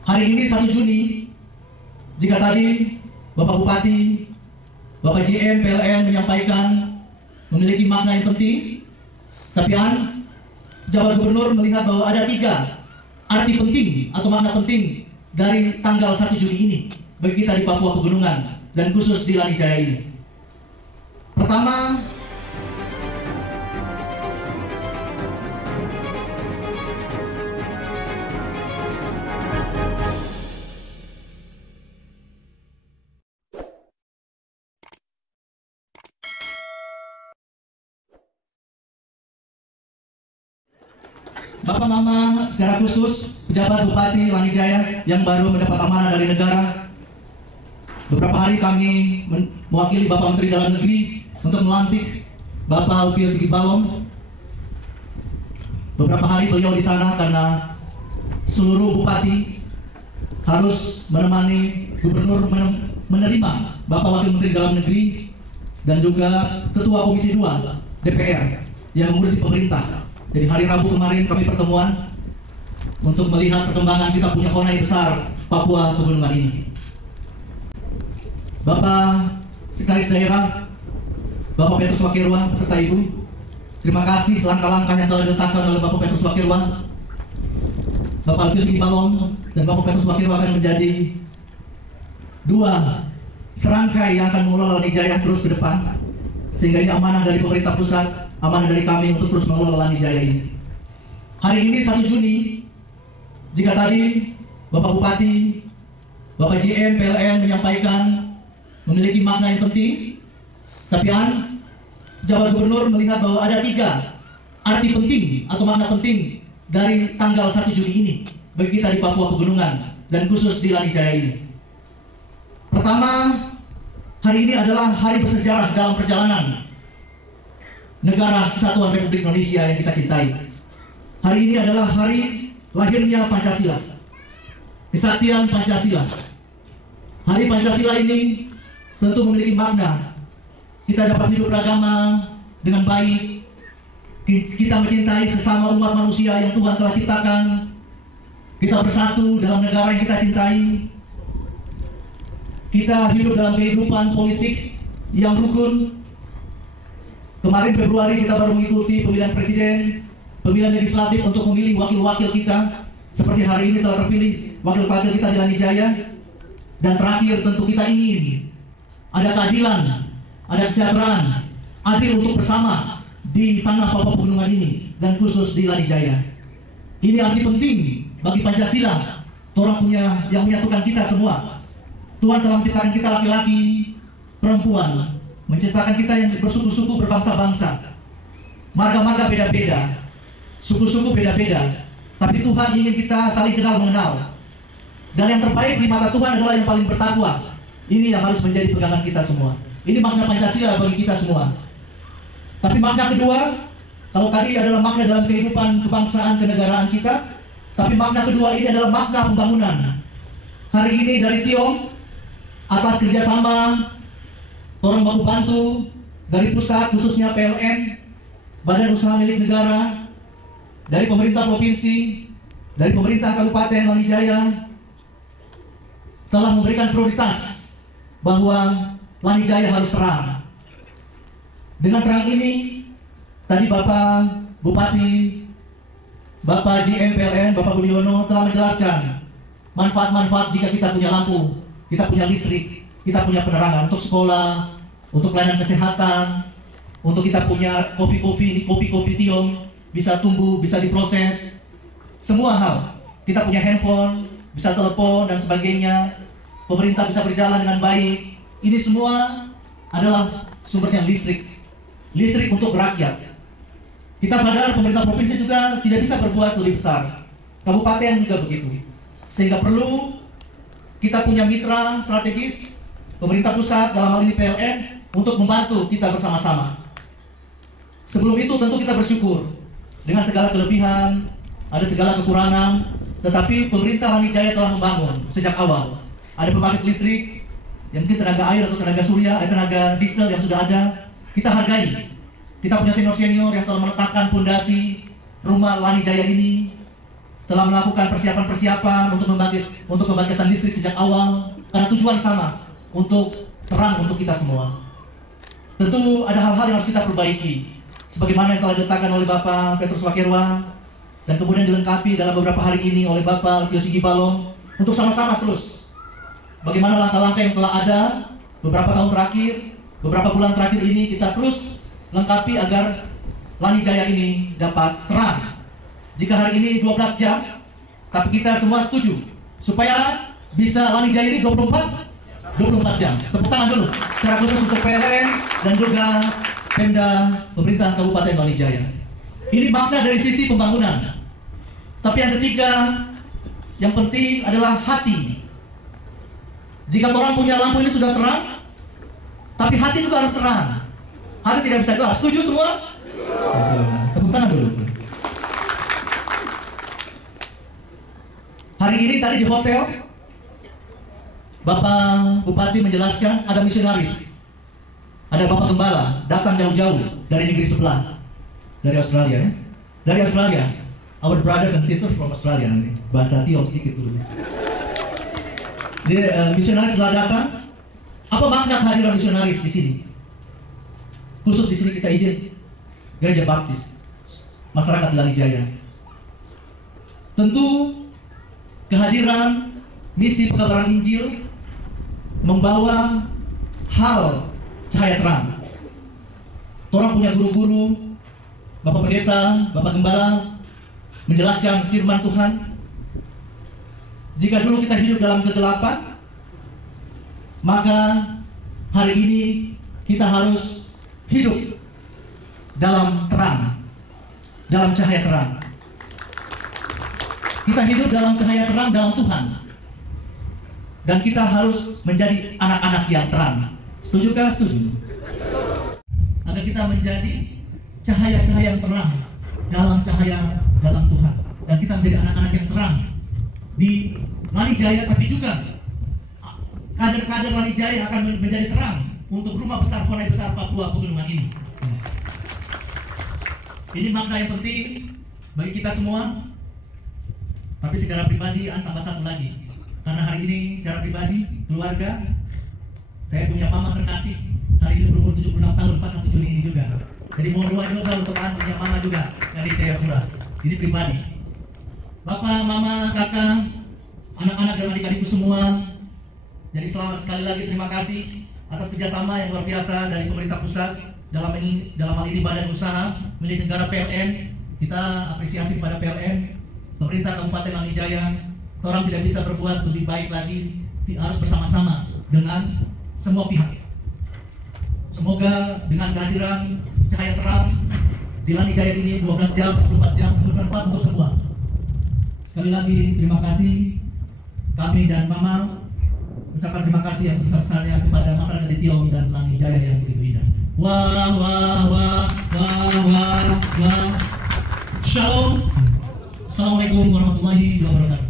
Hari ini 1 Juni, jika tadi Bapak Bupati, Bapak GM PLN menyampaikan memiliki makna yang penting, tapi Jabat Gubernur melihat bahwa ada 3 arti penting atau makna penting dari tanggal 1 Juni ini bagi kita di Papua Pegunungan dan khusus di Lanijaya ini. Pertama, Bapak Mama, secara khusus pejabat Bupati Lanijaya yang baru mendapat amanah dari negara. Beberapa hari kami mewakili Bapak Menteri Dalam Negeri untuk melantik Bapak Alfio Sigit Balom. Beberapa hari beliau di sana karena seluruh bupati harus menemani gubernur menerima Bapak Wakil Menteri Dalam Negeri dan juga Ketua Komisi 2 DPR yang mengurusi pemerintah. Jadi hari Rabu kemarin kami pertemuan untuk melihat perkembangan kita punya KONAI besar Papua Pegunungan ini. Bapak Sekretaris Daerah, Bapak Petrus Wakirwan serta Ibu, terima kasih langkah-langkah yang telah diletakkan oleh Bapak Petrus Wakirwan. Bapak Alfio Sigit Balom dan Bapak Petrus Wakirwan akan menjadi 2 serangkai yang akan mengelola Lanijaya terus ke depan, sehingga ini amanah dari pemerintah pusat, amanah dari kami untuk terus mengelola Lanijaya ini. Hari ini 1 Juni, jika tadi Bapak Bupati, Bapak GM PLN menyampaikan memiliki makna yang penting, tapi Jabat Gubernur melihat bahwa ada 3 arti penting atau makna penting dari tanggal 1 Juni ini bagi kita di Papua Pegunungan dan khusus di Lanijaya ini. Pertama, hari ini adalah hari bersejarah dalam perjalanan Negara Kesatuan Republik Indonesia yang kita cintai. Hari ini adalah hari lahirnya Pancasila, kesaktian Pancasila. Hari Pancasila ini tentu memiliki makna. Kita dapat hidup beragama dengan baik. Kita mencintai sesama umat manusia yang Tuhan telah ciptakan. Kita bersatu dalam negara yang kita cintai. Kita hidup dalam kehidupan politik yang rukun. Kemarin Februari kita baru mengikuti pemilihan presiden, pemilihan legislatif untuk memilih wakil-wakil kita. Seperti hari ini telah terpilih wakil-wakil kita di Lanijaya. Dan terakhir tentu kita ingin ada keadilan, ada kesejahteraan, adil untuk bersama di tanah Papua Pegunungan ini dan khusus di Lanijaya. Ini arti penting bagi Pancasila, orang yang menyatukan kita semua. Tuhan telah menciptakan kita laki-laki, perempuan, menciptakan kita yang bersuku-suku, berbangsa-bangsa. Marga-marga beda-beda, suku-suku beda-beda, tapi Tuhan ingin kita saling kenal mengenal. Dan yang terbaik di mata Tuhan adalah yang paling bertakwa. Ini yang harus menjadi pegangan kita semua. Ini makna Pancasila bagi kita semua. Tapi makna kedua, kalau tadi adalah makna dalam kehidupan kebangsaan kenegaraan kita, tapi makna kedua ini adalah makna pembangunan. Hari ini dari Tiong, atas kerjasama orang baku bantu dari pusat khususnya PLN, Badan Usaha Milik Negara, dari pemerintah provinsi, dari pemerintah Kabupaten Lanijaya, telah memberikan prioritas bahwa Lanijaya harus terang. Dengan terang ini, tadi Bapak Bupati, Bapak GM PLN, Bapak Budiono telah menjelaskan manfaat-manfaat jika kita punya lampu, kita punya listrik, kita punya penerangan untuk sekolah, untuk pelayanan kesehatan, untuk kita punya kopi-kopi Tiong, bisa tumbuh, bisa diproses, semua hal. Kita punya handphone, bisa telepon dan sebagainya, pemerintah bisa berjalan dengan baik. Ini semua adalah sumbernya listrik untuk rakyat. Kita sadar pemerintah provinsi juga tidak bisa berbuat lebih besar, kabupaten juga begitu, sehingga perlu kita punya mitra strategis, pemerintah pusat dalam hal ini PLN, untuk membantu kita bersama-sama. Sebelum itu tentu kita bersyukur dengan segala kelebihan, ada segala kekurangan, tetapi pemerintah Lanijaya telah membangun sejak awal. Ada pembangkit listrik yang mungkin tenaga air atau tenaga surya, ada tenaga diesel yang sudah ada. Kita hargai. Kita punya senior-senior yang telah meletakkan fondasi rumah Lanijaya ini. telah melakukan persiapan-persiapan untuk pembangkitan listrik sejak awal karena tujuan sama, untuk terang untuk kita semua. Tentu ada hal-hal yang harus kita perbaiki, sebagaimana yang telah diletakkan oleh Bapak Petrus Wakerwa dan kemudian dilengkapi dalam beberapa hari ini oleh Bapak Tio Sigipalo, untuk sama-sama terus bagaimana langkah-langkah yang telah ada beberapa tahun terakhir, beberapa bulan terakhir ini kita terus lengkapi agar Lani Jaya ini dapat terang. Jika hari ini 12 jam, tapi kita semua setuju supaya bisa Lani Jaya ini 24 jam. Tepuk tangan dulu secara khusus untuk PLN dan juga Pemda Pemerintahan Kabupaten Lani Jaya. Ini makna dari sisi pembangunan. Tapi yang ketiga, yang penting adalah hati. Jika orang punya lampu ini sudah terang, tapi hati juga harus terang. Hati tidak bisa gelap. Setuju semua? Tepuk tangan dulu. Hari ini tadi di hotel, Bapak Bupati menjelaskan ada misionaris, ada Bapak Gembala datang jauh-jauh dari negeri sebelah, dari Australia, ya? Dari Australia, our brothers and sisters from Australia. Bahasa Tio sedikit dulu. Misionaris telah datang. Apa makna kehadiran misionaris di sini? Khusus di sini kita izin Gereja Baptis, masyarakat Lani Jaya. Tentu kehadiran misi pekabaran Injil membawa hal cahaya terang. Orang punya guru-guru, Bapak Pendeta, Bapak Gembala menjelaskan firman Tuhan. Jika dulu kita hidup dalam kegelapan, maka hari ini kita harus hidup dalam terang, dalam cahaya terang. Kita hidup dalam cahaya terang dalam Tuhan. Dan kita harus menjadi anak-anak yang terang. Setujukah? Setuju. Agar kita menjadi cahaya-cahaya yang terang dalam cahaya dalam Tuhan. Dan kita menjadi anak-anak yang terang di Lani Jaya, tapi juga kader-kader Lani Jaya akan menjadi terang untuk rumah besar Honai Besar Papua Pegunungan ini. Ini makna yang penting bagi kita semua. Tapi secara pribadi, tambah satu lagi. Karena hari ini secara pribadi, keluarga, saya punya mama terkasih. Hari ini berumur 76 tahun, pas 1 Juni ini juga. Jadi mohon doa juga untuk punya mama juga dari Jayapura. Ini pribadi. Bapak, mama, kakak, anak-anak dan adik-adikku semua. Jadi selamat sekali lagi terima kasih atas kerjasama yang luar biasa dari pemerintah pusat dalam hal ini Badan Usaha Milik Negara PLN. Kita apresiasi kepada PLN, pemerintah Kabupaten Lani Jaya. Orang tidak bisa berbuat lebih baik lagi, harus bersama-sama dengan semua pihak. Semoga dengan kehadiran cahaya terang di Lani Jaya ini 12 jam, 24 jam, bermanfaat untuk semua. Sekali lagi terima kasih. Kami dan Mama ucapkan terima kasih yang sebesar-besarnya kepada masyarakat di Tiong dan Lani Jaya yang begitu indah. Wah, wah, wah, wah, wah, wah. Shalom. Assalamualaikum warahmatullahi wabarakatuh.